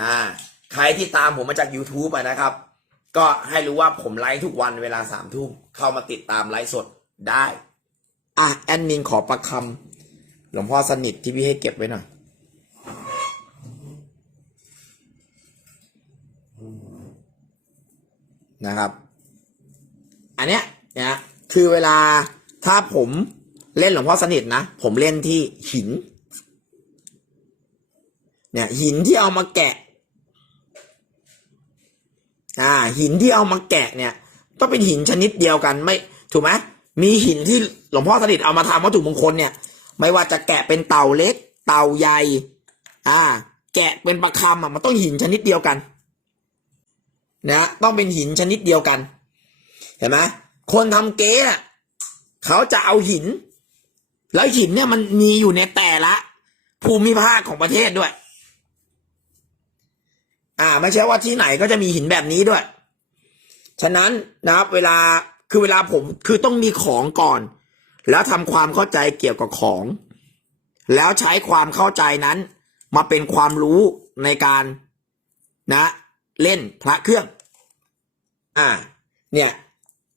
อ่าใครที่ตามผมมาจาก YouTube อะนะครับ ก็ให้รู้ว่าผมไลฟ์ทุกวันเวลาสามทุ่มเข้ามาติดตามไลฟ์สดได้ อะ แอดมินขอประคำหลวงพ่อสนิทที่พี่ให้เก็บไว้หน่อยนะครับ อันเนี้ยนะคือเวลาถ้าผมเล่นหลวงพ่อสนิทนะ ผมเล่นที่หิน เนี่ยหินที่เอามาแกะ อ่า หินที่เอามาแกะเนี่ย ต้องเป็นหินชนิดเดียวกันไม่ถูกไหมมีหินที่หลวงพ่อสนิทเอามาทำวัตถุมงคลเนี่ย ไม่ว่าจะแกะเป็นเต่าเล็ก เต่าใหญ่ อ่า แกะเป็นประคำอะมันต้องหินชนิดเดียวกันนะต้องเป็นหินชนิดเดียวกัน เห็นไหมคนทำเก๊ะเขาจะเอาหิน แล้วหินเนี่ยมันมีอยู่ในแต่ละ ภูมิภาคของประเทศด้วย อ่า ไม่ใช่ว่าที่ไหนก็จะมีหินแบบนี้ด้วย ฉะนั้นนะครับ เวลาคือเวลาผมคือต้องมีของก่อน แล้วทำความเข้าใจเกี่ยวกับของ แล้วใช้ความเข้าใจนั้น มาเป็นความรู้ในการนะ เล่นพระเครื่อง อ่า เนี่ย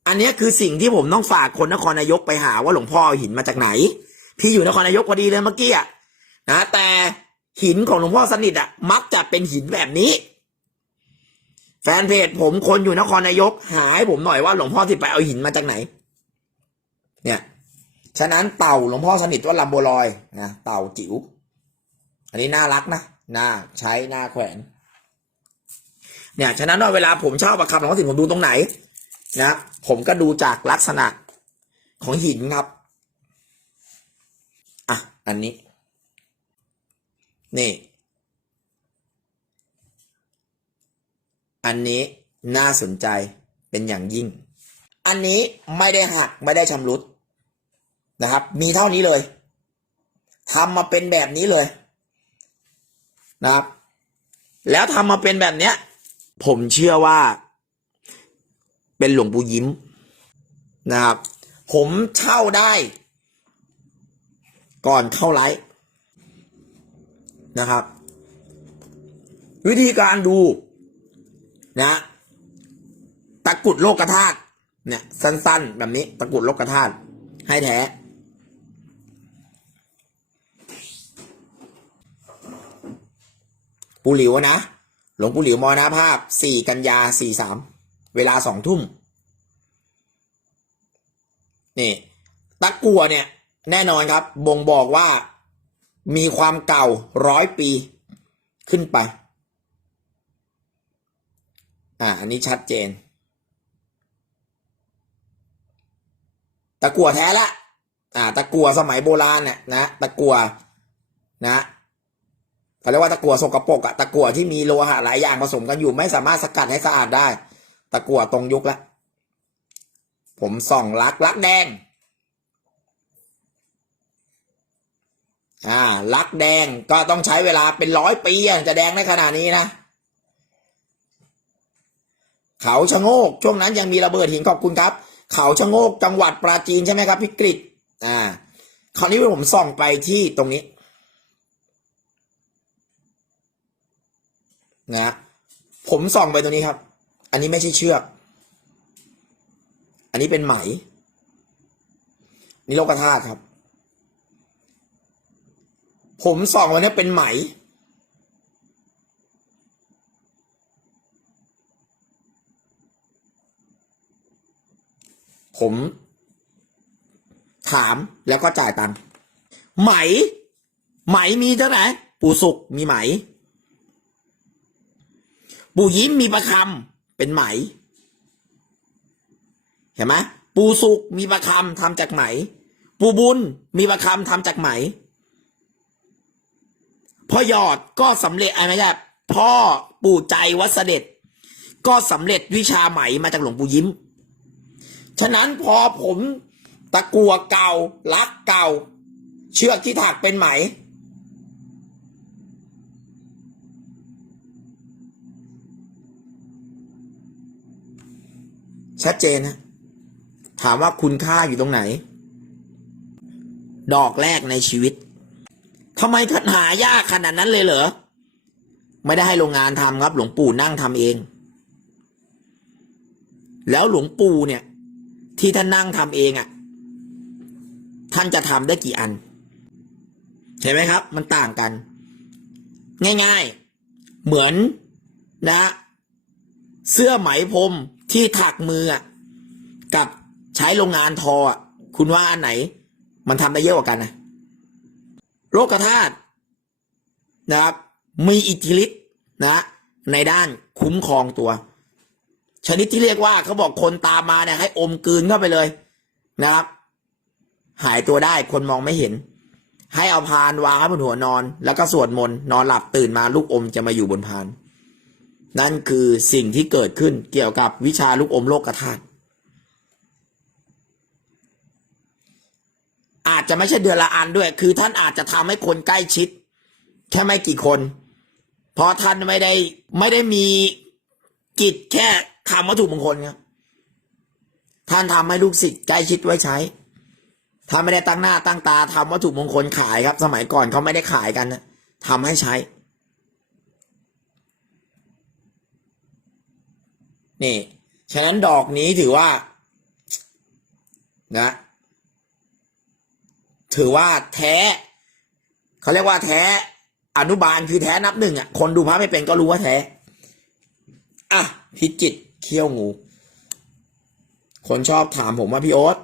อันนี้คือสิ่งที่ผมต้องฝากคนนครนายกไปหาว่าหลวงพ่อหินมาจากไหน พี่อยู่นครนายกพอดีเลยเมื่อกี้อะนะแต่หินของหลวงพ่อสนิทอะ มักจะเป็นหินแบบนี้ แฟนเพจผมคนอยู่นครนายก หาให้ผมหน่อยว่าหลวงพ่อที่ไปเอาหินมาจากไหน เนี่ย ฉะนั้นเต่าหลวงพ่อสนิทว่าลำโบลอยนะเต่าจิ๋ว อันนี้น่ารักนะน่าใช้น่าแขวน เนี่ย ฉะนั้นว่าเวลาผมเช่าประคำหลวงพ่อสิผมดูตรงไหนนะผมก็ดูจากลักษณะของหินครับอะอันนี้ นี่ อันนี้น่าสนใจเป็นอย่างยิ่ง อันนี้ไม่ได้หักไม่ได้ชำรุดนะครับ มีเท่านี้เลยทำมาเป็นแบบนี้เลยนะครับ แล้วทำมาเป็นแบบเนี้ย ผมเชื่อว่า เป็นหลวงปู่ยิ้มนะครับ ผมเช่าได้ ก่อนเข้าไลฟ์นะครับ วิธีการดู นะตะกุดโลกธาตุเนี่ย สั้น ๆ แบบนี้ตะกุดโลกธาตุให้แท้ ปูหลิวนะ หลวงปู่หลิวมรณภาพ4กันยา43เวลาสองทุ่มนี่ตะกัวเนี่ย แน่นอนครับ บ่งบอกว่ามีความเก่าร้อยปีขึ้นไป อ่า อันนี้ชัดเจน ตะกัวแท้ละ อ่า ตะกัวสมัยโบราณเนี่ยนะ ตะกัวนะเขาเรียกว่าตะกัวสกปรกอะตะกัวที่มีโลหะหลายอย่างผสมกันอยู่ไม่สามารถสกัดให้สะอาดได้ ตะกัวตรงยุคละ ผมส่องลักลักแดง อ่า ลักแดงก็ต้องใช้เวลาเป็นร้อยปีอะจะแดงในขนาดนี้นะ เขาชะโงก ช่วงนั้นยังมีระเบิดหินขอบคุณครับ เขาชะโงกจังหวัดปราจีนใช่ไหมครับพิกฤตอ่า คราวนี้ผมส่องไปที่ตรงนี้นะผมส่องไปตรงนี้ครับ อันนี้ไม่ใช่เชือก อันนี้เป็นไหม นี่โลกธาตุครับ ผมส่องไว้เนี่ยเป็นไหม ผม ถามแล้วก็จ่ายตังค์ไหม ไหมมีเท่าไหร่ปู่สุกมีไหม ปู่ยิ้มมีประคำเป็นไหม เห็นไหมปู่สุกมีประคำทำจากไหม ปู่บุญมีประคำทำจากไหมพ่อหยอดก็สำเร็จอะไรไม่ใช่พ่อปู่ใจวัดเสด็จ ก็สำเร็จวิชาไหมมาจากหลวงปู่ยิ้ม ฉะนั้นพอผมตะกัวเก่าลักเก่า เชือกที่ถักเป็นไหม ชัดเจนนะ ถามว่าคุณค่าอยู่ตรงไหน ดอกแรกในชีวิตทำไมหายากขนาดนั้นเลยเหรอ ไม่ได้ให้โรงงานทำครับ หลวงปู่นั่งทำเอง แล้วหลวงปู่เนี่ย ที่ท่านนั่งทำเองอะ่ะ ท่านจะทำได้กี่อัน เห็นไหมครับ มันต่างกัน ง่าย ๆ เหมือนนะ เสื้อไหมพรมที่ถักมือกับใช้โรงงานทอคุณว่าอันไหน มันทำได้เยอะกว่ากันนะโรคธาตุนะครับ มีอิทธิฤทธิ์นะ ในด้านคุ้มครองตัว ชนิดที่เรียกว่าเขาบอกคนตามมาเนี่ยให้อมกลืนเข้าไปเลยนะครับ หายตัวได้คนมองไม่เห็น ให้เอาพานวางบนหัวนอน แล้วก็สวดมนต์นอนหลับตื่นมาลูกอมจะมาอยู่บนพาน นั่นคือสิ่งที่เกิดขึ้นเกี่ยวกับวิชาลูกอมโลกธาตุอาจจะไม่ใช่เดือนละอันด้วย คือท่านอาจจะทำให้คนใกล้ชิด แค่ไม่กี่คน เพราะท่านไม่ได้ไม่ได้มี กิจแค่ทำวัตถุมงคลครับ ท่านทำให้ลูกศิษย์ใกล้ชิดไว้ใช้ถ้าไม่ได้ตั้งหน้าตั้งตาทำวัตถุมงคลขายครับ สมัยก่อนเขาไม่ได้ขายกันนะทำให้ใช้ นี่ ฉะนั้นดอกนี้ถือว่า นะ ถือว่าแท้ เขาเรียกว่าแท้ อนุบาลคือแท้นับหนึ่งอะ คนดูพระไม่เป็นก็รู้ว่าแท้ อะพิจิตเขี้ยวงู คนชอบถามผมว่าพี่โอ๊ต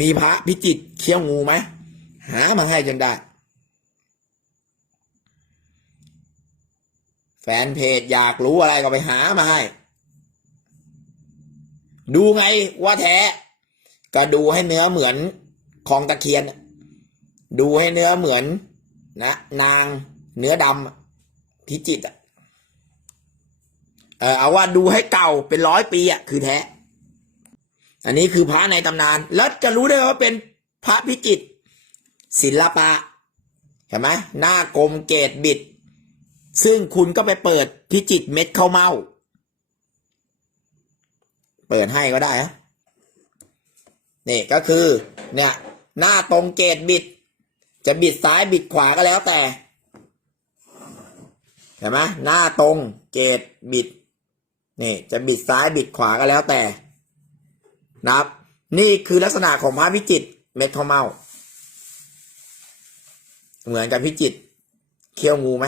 มีพระพิจิตเขี้ยวงูไหมหามาให้จนได้ แฟนเพจอยากรู้อะไรก็ไปหามาให้ ดูไงว่าแท้ ก็ดูให้เนื้อเหมือนของตะเคียน ดูให้เนื้อเหมือนนะนางเนื้อดำพิจิตอะ ออเอาว่าดูให้เก่าเป็นร้อยปีอะคือแท้ อันนี้คือพระในตำนาน แล้วจะรู้ได้ว่าเป็นพระพิจิตศิลปะเห็นไหมหน้ากลมเกตบิด ซึ่งคุณก็ไปเปิดพิจิตเม็ดข้าวเมาเปิดให้ก็ได้ฮะนี่ก็คือ เนี่ย หน้าตรงเกตบิด จะบิดซ้ายบิดขวาก็แล้วแต่เห็นไหมหน้าตรงเกตบิด นี่จะบิดซ้ายบิดขวาก็แล้วแต่นะครับ นี่คือลักษณะของพระพิจิตเม็ดข้าวเมาเหมือนกับพิจิตเขี้ยวงูไหม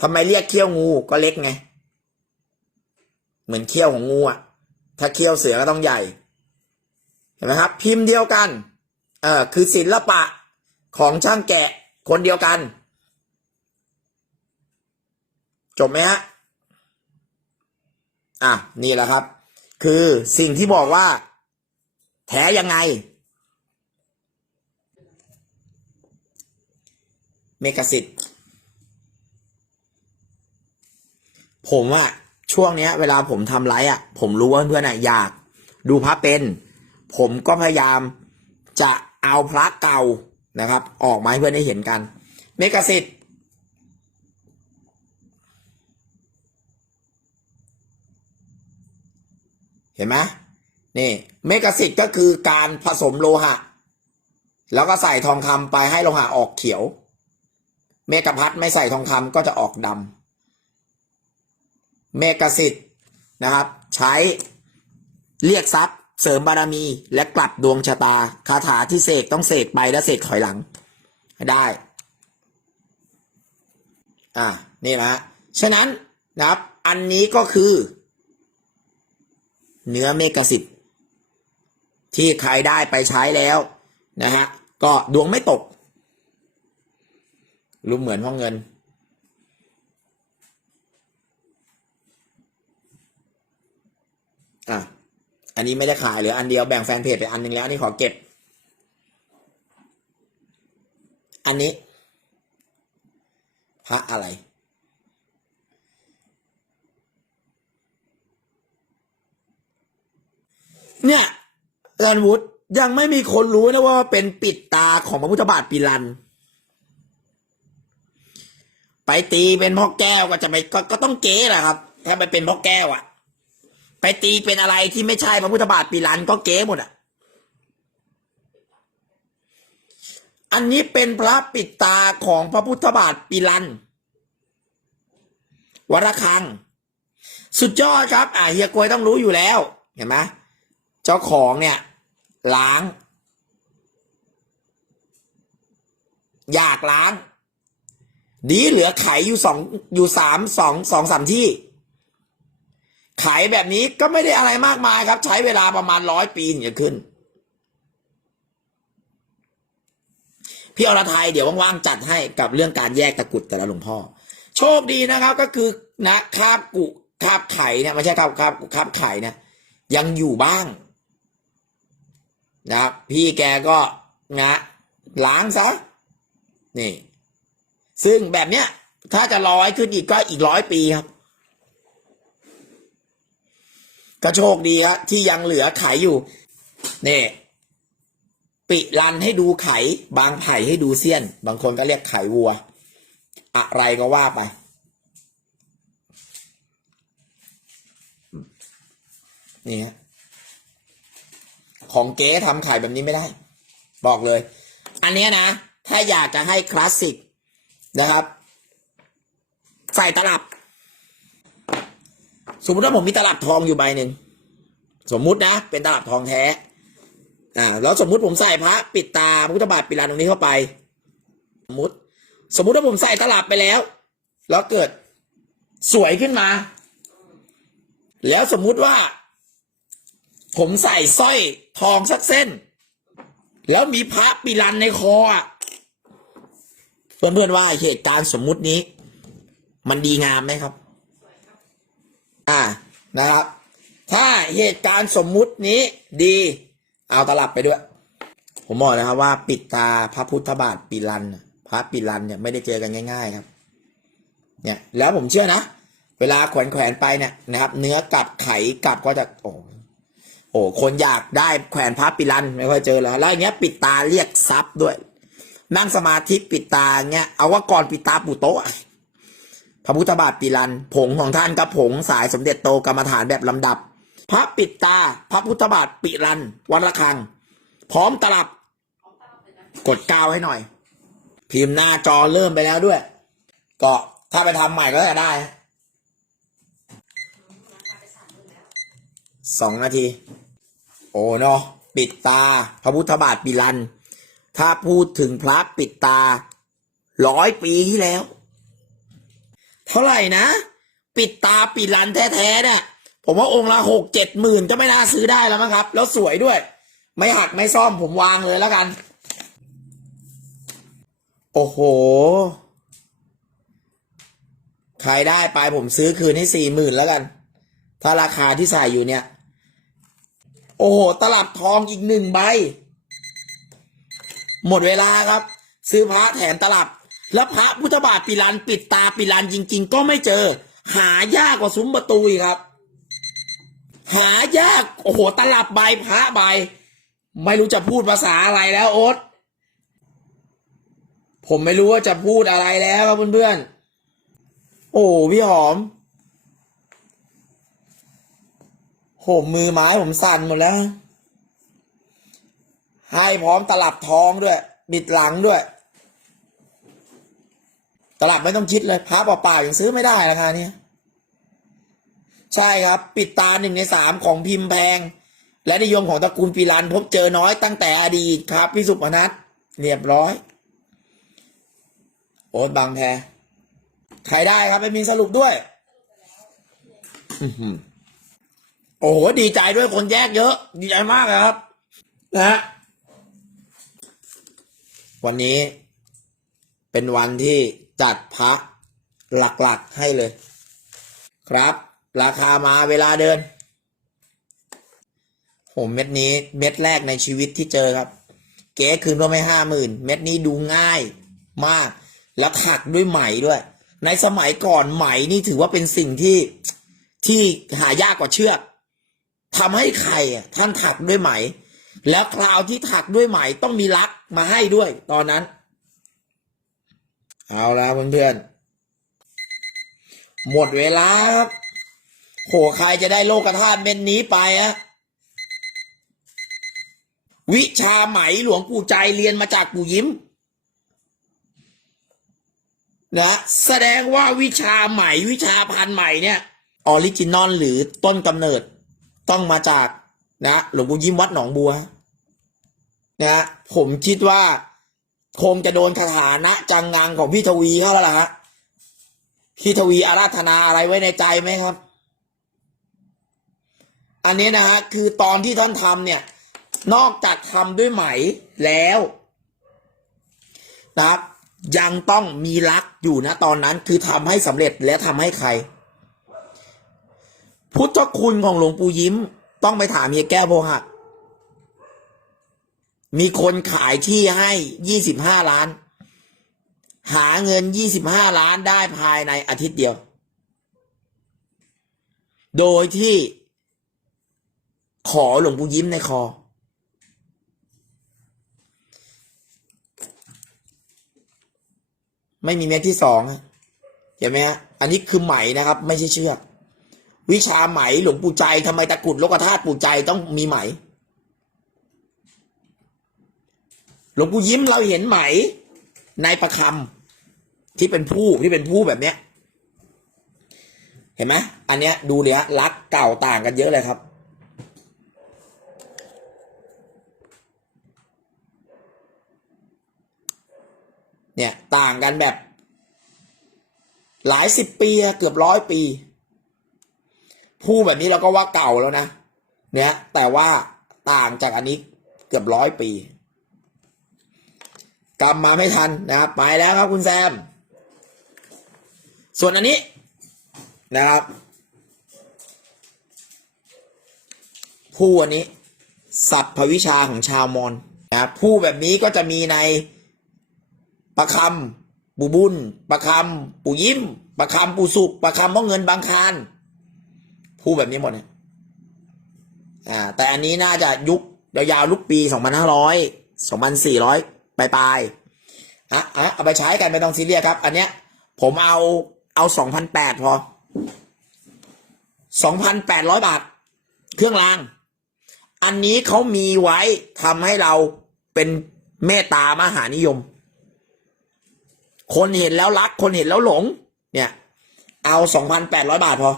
ทำไมเรียกเขี้ยวงูก็เล็กไง เหมือนเขี้ยวของงูอะ ถ้าเขี้ยวเสือก็ต้องใหญ่ เห็นไหมครับ พิมพ์เดียวกัน เออคือศิลปะของช่างแกะคนเดียวกัน จบไหมฮะ อะนี่แหละครับ คือสิ่งที่บอกว่า แท้ยังไง เมกสิทธิ์ผมอะช่วงเนี้ย เวลาผมทำไลฟ์อะผมรู้ว่าเพื่อนๆอะอยาก ดูพระเป็น ผมก็พยายามจะเอาพระเก่านะครับ ออกมาให้เพื่อนได้เห็นกัน เมกสิทธิ์ เห็นไหมนี่เมกสิทธ์ก็คือการผสมโลหะ แล้วก็ใส่ทองคำไปให้โลหะออกเขียว เมกพัดไม่ใส่ทองคำก็จะออกดำเมกสิทธ์นะครับ ใช้เรียกทรัพย์ เสริมบารมีและกลับดวงชะตาคาถาที่เสกต้องเสกไปและเสกถอยหลังให้ได้อ่านี่นะฉะนั้นนะครับ อันนี้ก็คือ เนื้อเมกสิทธิ์ที่ใครได้ไปใช้แล้วนะฮะก็ดวงไม่ตกรูปเหมือนห้องเงิน อะ อันนี้ไม่ได้ขายหลืออันเดียวแบ่งแฟนเพจไปอันหนึ่งแล้วอันนี่ขอเก็บ อันนี้พระอะไร เนี่ยอาจารย์วุฒิยังไม่มีคนรู้นะว่าเป็นปิดตาของพระพุทธบาทปีรัน ไปตีเป็นพ่อแก้วก็จะไปกก็ต้องเก๋แหละครับ ถ้าไปเป็นพ่อแก้วอะไปตีเป็นอะไรที่ไม่ใช่พระพุทธบาทปีรันก็เก๋หมดอะอันนี้เป็นพระปิดตาของพระพุทธบาทปีรันวระฆัง สุดยอดครับ อ่าเฮียกวยต้องรู้อยู่แล้ว เห็นไหม เจ้าของเนี่ย ล้าง อยากล้าง ดีเหลือไขอยู่สองอยู่สามสองสองสามที่ ขายแบบนี้ก็ไม่ได้อะไรมากมายครับ ใช้เวลาประมาณร้อยปีถึงจะขึ้น พี่อรไทยเดี๋ยวว่างๆจัดให้กับเรื่องการแยกตะกุดแต่ละหลวงพ่อ โชคดีนะครับก็คือนะคาบกุคาบไข่เนี่ยไม่ใช่คาบคาบคาบไข่เนี่ยยังอยู่บ้าง นะพี่แกก็นะล้างซะนี่ ซึ่งแบบเนี้ย ถ้าจะร้อยขึ้นอีกก็อีกร้อยปีครับก็โชคดีครับที่ยังเหลือไขอยู่นี่ปิรันให้ดูไข บางไผ่ให้ดูเสี้ยน บางคนก็เรียกไขวัว อะไรก็ว่าไป นี่ฮะ ของเก๊ทำไข่แบบนี้ไม่ได้ บอกเลย อันนี้นะ ถ้าอยากจะให้คลาสสิกนะครับ ใส่ตลับ สมมติว่าผมมีตลับทองอยู่ใบหนึ่งสมมุตินะ เป็นตลับทองแท้อ่าแล้วสมมุติผมใส่พระปิดตาพระพุทธบาทปิดลานตรงนี้เข้าไป สมมติ สมมุติว่าผมใส่ตลับไปแล้ว แล้วเกิดสวยขึ้นมา แล้วสมมุติว่า ผมใส่สร้อยทองสักเส้น แล้วมีพระปิรันในคออะเพื่อนๆว่าเหตุการณ์สมมุตินี้ มันดีงามไหมครับ อ่านะครับ ถ้าเหตุการณ์สมมุตินี้ดี เอาตลับไปด้วย ผมบอกนะครับว่า ปิดตาพระพุทธบาทปิรัน พระปิรันเนี่ยไม่ได้เจอกันง่าย ๆ ครับ เนี่ย แล้วผมเชื่อนะ เวลาแขวนแขวนๆไปเนี่ยนะครับ เนื้อกัดไขกัดก็จะโอ้ โอ้คนอยากได้แขวนพระปิรันไม่ค่อยเจอแล้วแล้วอย่างเงี้ยปิดตาเรียกทรัพย์ด้วย นั่งสมาธิปิดตาเงี้ยเอาว่าก่อนปิดตาปู่โตะพระพุทธบาทปิรันผงของท่านกับผงสายสมเด็จโตกรรมฐานแบบลำดับ พระปิดตา พระพุทธบาทปิรันวัดระฆังพร้อมตลับ กดกาวให้หน่อย พิมพ์หน้าจอเริ่มไปแล้วด้วย ก็ถ้าไปทำใหม่ก็จะได้สองนาที โอ้เนาะปิดตา พระพุทธบาทปิรัน ถ้าพูดถึงพระปิดตาร้อยปีที่แล้ว เท่าไหร่นะ ปิดตาปิดรันแท้ๆเนี่ยผมว่าองค์ละหกเจ็ดหมื่นก็ไม่น่าซื้อได้แล้วมั้งครับ แล้วสวยด้วย ไม่หักไม่ซ่อมผมวางเลยแล้วกัน โอ้โห ใครได้ไปผมซื้อคืนให้สี่หมื่นแล้วกัน ถ้าราคาที่ใส่อยู่เนี่ย โอ้โห ตลับทองอีกหนึ่งใบ หมดเวลาครับ ซื้อพระแถมตลับ แล้วพระพุทธบาทปิรันปิดตาปิรันจริง ๆ ก็ไม่เจอ หายากกว่าซุ้มประตูอีกครับ หายากโอ้โห ตลับใบพระใบ ไม่รู้จะพูดภาษาอะไรแล้วโอ๊ตผมไม่รู้ว่าจะพูดอะไรแล้วครับเพื่อนๆ โอ้พี่หอม โหมือไม้ผมสั่นหมดแล้ว ให้พร้อมตลับทองด้วย บิดหลังด้วย ตลับไม่ต้องคิดเลยพระเปล่าๆยังซื้อไม่ได้ราคาเนี้ยใช่ครับ ปิดตาหนึ่งในสามของพิมพ์แพง และนิยมของตระกูลปีรันพบเจอน้อยตั้งแต่อดีตครับ พี่สุพนัทเรียบร้อย โอ๊ตบางแพใครได้ครับไม่มีสรุปด้วย อือหือ โอ้โหดีใจด้วยคนแยกเยอะ ดีใจมากครับ นะ วันนี้เป็นวันที่จัดพระหลักๆให้เลย ครับ ราคามาเวลาเดิน ผมเม็ดนี้เม็ดแรกในชีวิตที่เจอครับ เก๋คืนก็ไม่ห้าหมื่นเม็ดนี้ดูง่ายมาก แล้วถักด้วยไหมด้วย ในสมัยก่อนไหมนี่ถือว่าเป็นสิ่งที่ที่หายากกว่าเชือก ทำให้ใครอะท่านถักด้วยไหม แล้วคราวที่ถักด้วยไหมต้องมีลักมาให้ด้วย ตอนนั้น เอาละเพื่อนๆหมดเวลาครับโหใครจะได้โลกธาตุเม็ดนี้ไปอะวิชาไหมหลวงปู่ใจเรียนมาจากปู่ยิ้มนะแสดงว่าวิชาใหม่วิชาพันใหม่เนี่ยออริจินอลหรือต้นกำเนิด ต้องมาจากนะหลวงปู่ยิ้มวัดหนองบัวนะผมคิดว่า คงจะโดนคาถานะจังงังของพี่ทวีเข้าแล้วล่ะฮะพี่ทวีอาราธนาอะไรไว้ในใจไหมครับ อันนี้นะฮะคือตอนที่ท่านทำเนี่ย นอกจากทำด้วยไหมแล้วนะครับยังต้องมีรักอยู่นะตอนนั้นคือทำให้สำเร็จและทำให้ใคร พุทธคุณของหลวงปู่ยิ้ม ต้องไปถามเฮียแก้วโพหักมีคนขายที่ให้ยี่สิบห้าล้าน หาเงินยี่สิบห้าล้านได้ภายในอาทิตย์เดียว โดยที่ขอหลวงปู่ยิ้มในคอ ไม่มีเม็ดที่สองเห็นไหมฮะ อันนี้คือไหมนะครับ ไม่ใช่เชือก วิชาไหมหลวงปู่ใจทำไมตะกุดโลกธาตุปู่ใจต้องมีไหม หลวงปู่ยิ้มเราเห็นไหมในประคำที่เป็นผู้ที่เป็นผู้แบบเนี้ย เห็นไหมอันเนี้ยดูเลยฮะรักเก่าต่างกันเยอะเลยครับเนี่ยต่างกันแบบ หลายสิบปีเกือบร้อยปี ผู้แบบนี้เราก็ว่าเก่าแล้วนะเนี่ยแต่ว่าต่างจากอันนี้เกือบร้อยปีกลับมาไม่ทันนะครับไปแล้วครับคุณแซม ส่วนอันนี้นะครับผู้อันนี้สัพพวิชาของชาวมอญนะผู้แบบนี้ก็จะมีในประคำปูบุญประคำปูยิ้มประคำปูสุกประคำเพราเงินบางคาร พูดแบบนี้หมดเนี่ยอ่า แต่อันนี้น่าจะยุคยาวๆลุกปีสองพันห้าร้อยสองพันสี่ร้อยปลายปลายอะอะเอาไปใช้กันไม่ต้องซีเรียสครับ อันเนี้ย ผมเอาเอาสองพันแปดพอสองพันแปดร้อยบาท เครื่องราง อันนี้เขามีไว้ทำให้เราเป็นเมตตามหานิยม คนเห็นแล้วรัก คนเห็นแล้วหลง เนี่ย เอาสองพันแปดร้อยบาทพอ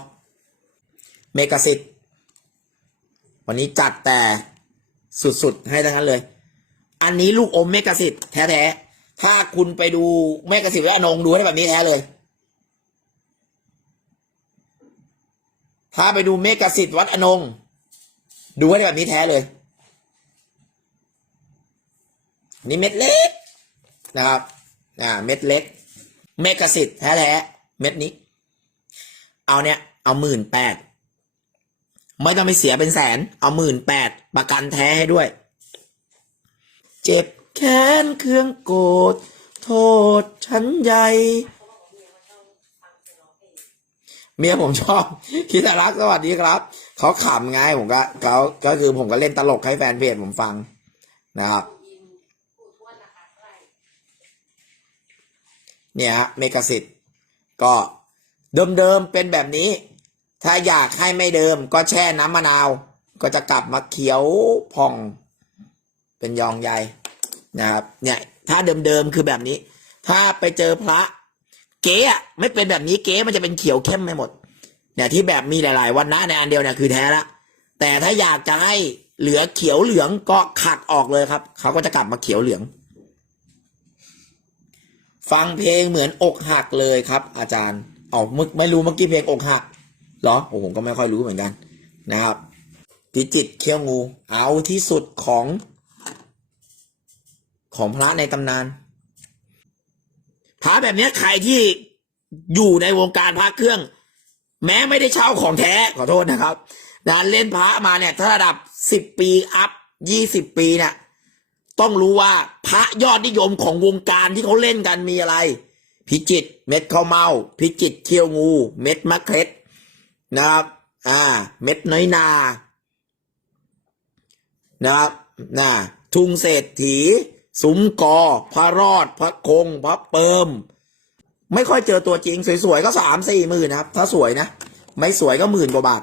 เมกะสิทธิ์วันนี้จัดแต่สุดๆ ให้ทั้งนั้นเลย อันนี้ลูกอมเมกะสิทธิ์แท้ๆ ถ้าคุณไปดูเมกะสิทธิ์ไว้อนงดูให้แบบนี้แท้เลย ถ้าไปดูเมกะสิทธิ์วัดอนง ดูให้แบบนี้แท้เลย นี่เม็ดเล็กนะครับ อ่า เม็ดเล็ก เมกะสิทธิ์แท้ๆ เม็ดนี้ เอาเนี่ย เอาหมื่นแปด ไม่ต้องไปเสียเป็นแสน เอาหมื่นแปดประกันแท้ให้ด้วย เจ็บแค้นเครื่องโกรธโทษฉันใหญ่เมียผมชอบคิดรักสวัสดีครับ เขาขำไงผมก็เขาก็คือผมก็เล่นตลกให้แฟนเพจผมฟังนะครับเนี่ยฮะเมกะสิทธ์ก็เดิมๆเป็นแบบนี้ ถ้าอยากให้ไม่เดิมก็แช่น้ำมะนาว ก็จะกลับมาเขียวผ่อง เป็นยองใยนะครับ เนี่ยถ้าเดิมๆคือแบบนี้ ถ้าไปเจอพระ เก๊อะไม่เป็นแบบนี้เก๊มันจะเป็นเขียวเข้มไปหมด เนี่ยที่แบบมีหลาย ๆ วันนะในอันเดียวเนี่ยคือแท้ละแต่ถ้าอยากจะให้เหลือเขียวเหลืองก็ขัดออกเลยครับ เขาก็จะกลับมาเขียวเหลือง ฟังเพลงเหมือนอกหักเลยครับ อาจารย์ เอามึกไม่รู้เมื่อกี้เพลงอกหัก เหรอผมก็ไม่ค่อยรู้เหมือนกันนะครับ พิจิตเขี้ยวงู เอาที่สุดของของพระในตำนาน พระแบบนี้ใครที่อยู่ในวงการพระเครื่อง แม้ไม่ได้เช่าของแท้ขอโทษนะครับนเล่นพระมาเนี่ยถ้าระดับสิบปีอัพยี่สิบปีเนี่ยต้องรู้ว่าพระยอดนิยมของวงการที่เขาเล่นกันมีอะไร พิจิตเม็ดข้าวเมา พิจิตเคียวงู เม็ดมะเขือ นะครับ อ่า เม็ดน้อยนา นะครับนะทุ่งเศรษฐีซุ้มกอ พระรอด พระคง พระเปิม ไม่ค่อยเจอตัวจริง สวยๆ ก็สามสี่หมื่นนะครับ ถ้าสวยนะ ไม่สวยก็หมื่นกว่าบาท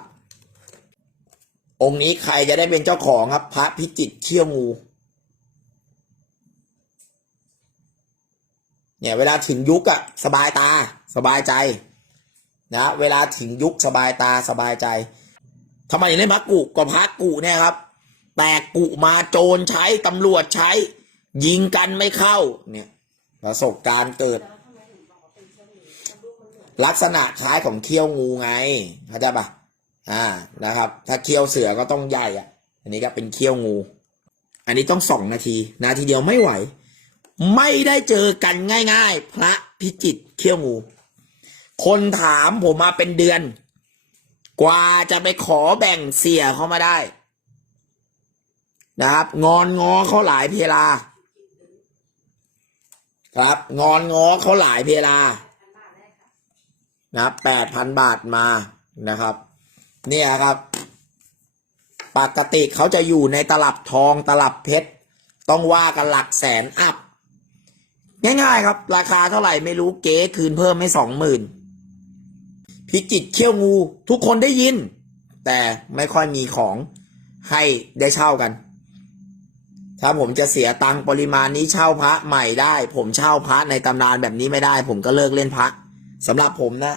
องค์นี้ใครจะได้เป็นเจ้าของครับ พระพิจิตรเขี้ยวงู เนี่ย เวลาถึงยุคอะสบายตา สบายใจ นะเวลาถึงยุคสบายตาสบายใจทำไมถึงได้พระกุก็พระกุเนี่ยครับ แตกกุมาโจรใช้ตำรวจใช้ ยิงกันไม่เข้าเนี่ยประสบการณ์เกิด ลักษณะคล้ายของเขี้ยวงูไงเข้าใจปะอ่านะครับ ถ้าเขี้ยวเสือก็ต้องใหญ่อะ อันนี้ก็เป็นเขี้ยวงู อันนี้ต้องสองนาที นาทีเดียวไม่ไหว ไม่ได้เจอกันง่าย ๆ พระพิจิตรเขี้ยวงู คนถามผมมาเป็นเดือน กว่าจะไปขอแบ่งเสียเขามาได้ นะครับ งอนงอเขาหลายเพลา ครับ งอนงอเขาหลายเพลานะครับแปดพันบาทมานะครับ เนี่ยครับ ปกติเขาจะอยู่ในตลับทองตลับเพชร ต้องว่ากันหลักแสนอัพ ง่ายๆครับ ราคาเท่าไหร่ไม่รู้เก๋คืนเพิ่มให้สองหมื่น พิจิตเขี้ยวงู ทุกคนได้ยิน แต่ไม่ค่อยมีของให้ได้เช่ากัน ถ้าผมจะเสียตังค์ปริมาณนี้เช่าพระใหม่ได้ ผมเช่าพระในตำนานแบบนี้ไม่ได้ ผมก็เลิกเล่นพระสำหรับผมนะ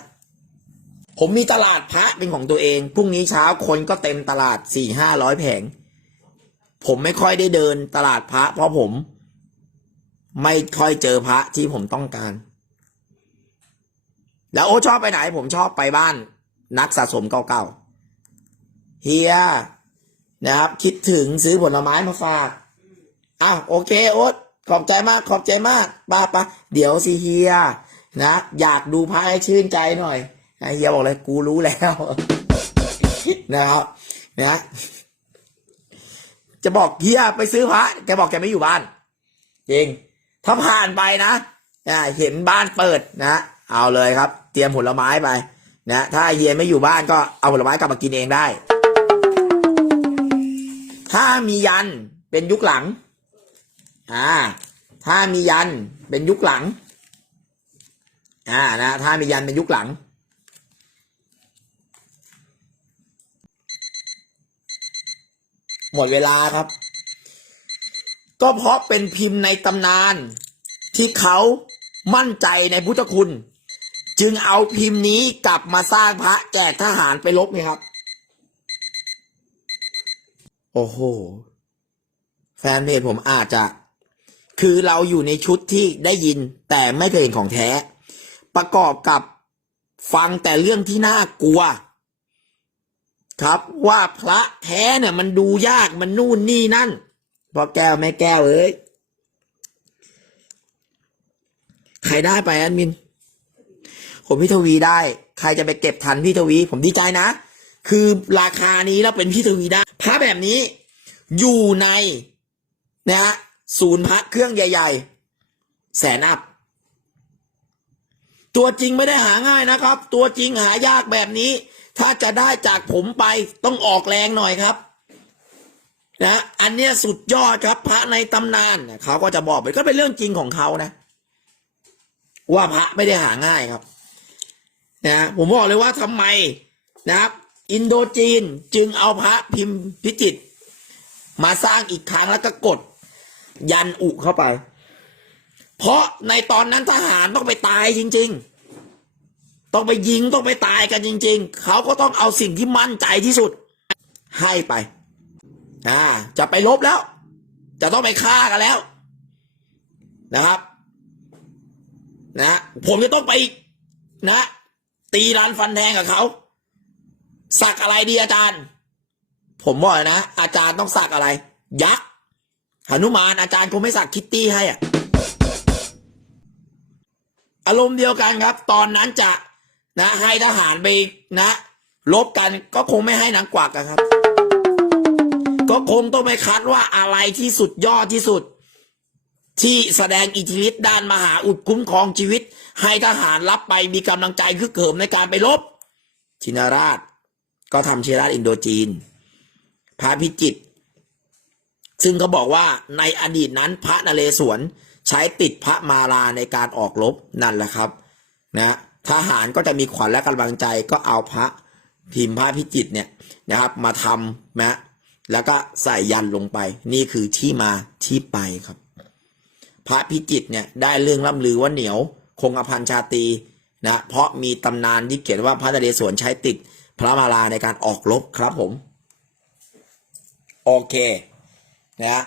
ผมมีตลาดพระเป็นของตัวเองพรุ่งนี้เช้าคนก็เต็มตลาดสี่ห้าร้อยแผง ผมไม่ค่อยได้เดินตลาดพระ เพราะผม ไม่ค่อยเจอพระที่ผมต้องการ แล้วโอ้ชอบไปไหน ผมชอบไปบ้าน นักสะสมเก่าๆเฮียนะครับ คิดถึงซื้อผลไม้มาฝากอ้าวโอเคโอ๊ตขอบใจมาก ขอบใจมากป้าปะเดี๋ยวสิเฮียนะอยากดูพระให้ชื่นใจหน่อยนะเฮียบอกเลยกูรู้แล้วนะครับนะจะบอกเฮียไปซื้อพระแกบอกแกไม่อยู่บ้านจริงถ้าผ่านไปนะเห็นบ้านเปิดนะ เอาเลยครับ เตรียมผลไม้ไปนะถ้าเฮียไม่อยู่บ้านก็เอาผลไม้กลับมากินเองได้ ถ้ามียันเป็นยุคหลังอ่าถ้ามียันเป็นยุคหลังอ่านะถ้ามียันเป็นยุคหลังหมดเวลาครับ ก็เพราะเป็นพิมพ์ในตำนาน ที่เขามั่นใจในพุทธคุณ จึงเอาพิมพ์นี้กลับมาสร้างพระแจกทหารไปลบไงครับ โอ้โห แฟนเพจผมอาจจะ คือเราอยู่ในชุดที่ได้ยินแต่ไม่เคยเห็นของแท้ ประกอบกับฟังแต่เรื่องที่น่ากลัว ครับว่าพระแท้เนี่ย มันดูยากมันนู่นนี่นั่นพอแก้วไม่แก้วเอ้ยใครได้ไปแอดมิน ผมพี่ทวีได้ ใครจะไปเก็บทันพี่ทวี ผมดีใจนะ คือราคานี้แล้วเป็นพี่ทวีได้พระแบบนี้ อยู่ในนะฮะศูนย์พระเครื่องใหญ่ ๆ แสนอัพตัวจริงไม่ได้หาง่ายนะครับ ตัวจริงหายากแบบนี้ ถ้าจะได้จากผมไปต้องออกแรงหน่อยครับนะอันเนี้ยสุดยอดครับ พระในตำนานเขาก็จะบอกไปก็เป็นเรื่องจริงของเขานะ ว่าพระไม่ได้หาง่ายครับ นะผมบอกเลยว่าทำไมนะครับ อินโดจีนจึงเอาพระพิมพ์พิจิต มาสร้างอีกครั้งแล้วก็กด ยันอุเข้าไป เพราะในตอนนั้นทหารต้องไปตายจริง ๆ ต้องไปยิงต้องไปตายกันจริง ๆ เขาก็ต้องเอาสิ่งที่มั่นใจที่สุด ให้ไปอ่าจะไปลบแล้ว จะต้องไปฆ่ากันแล้ว นะครับ นะ ผมจะต้องไปนะ ตีรันฟันแทงกับเขาสักอะไรดีอาจารย์ ผมบอกเลยนะ อาจารย์ต้องสักอะไร ยักษ์หนุมานอาจารย์คงไม่สักคิตตี้ให้อะอารมณ์เดียวกันครับ ตอนนั้นจะนะให้ทหารไปนะลบกันก็คงไม่ให้นางกวักอะครับ ก็คงต้องไปคัดว่าอะไรที่สุดยอดที่สุด ที่แสดงอิทธิฤทธิ์ด้านมหาอุดคุ้มครองชีวิต ให้ทหารรับไปมีกำลังใจคือเกิมในการไปลบชินราช ก็ทำชินราชอินโดจีน พระพิจิต ซึ่งเขาบอกว่าในอดีตนั้นพระนเรศวรใช้ติดพระมาลาในการออกรบนั่นแหละครับนะทหารก็จะมีขวัญและกำลังใจก็เอาพระพิมพ์พระพิจิตเนี่ยนะครับ มาทำนะแล้วก็ใส่ยันลงไป นี่คือที่มาที่ไปครับ พระพิจิตรเนี่ยได้เรื่องล่ำลือว่าเหนียวคงอภันชาตีนะเพราะมีตำนานที่เขียนว่าพระนเรศวรใช้ติดพระมาลาในการออกรบครับผม โอเคนะ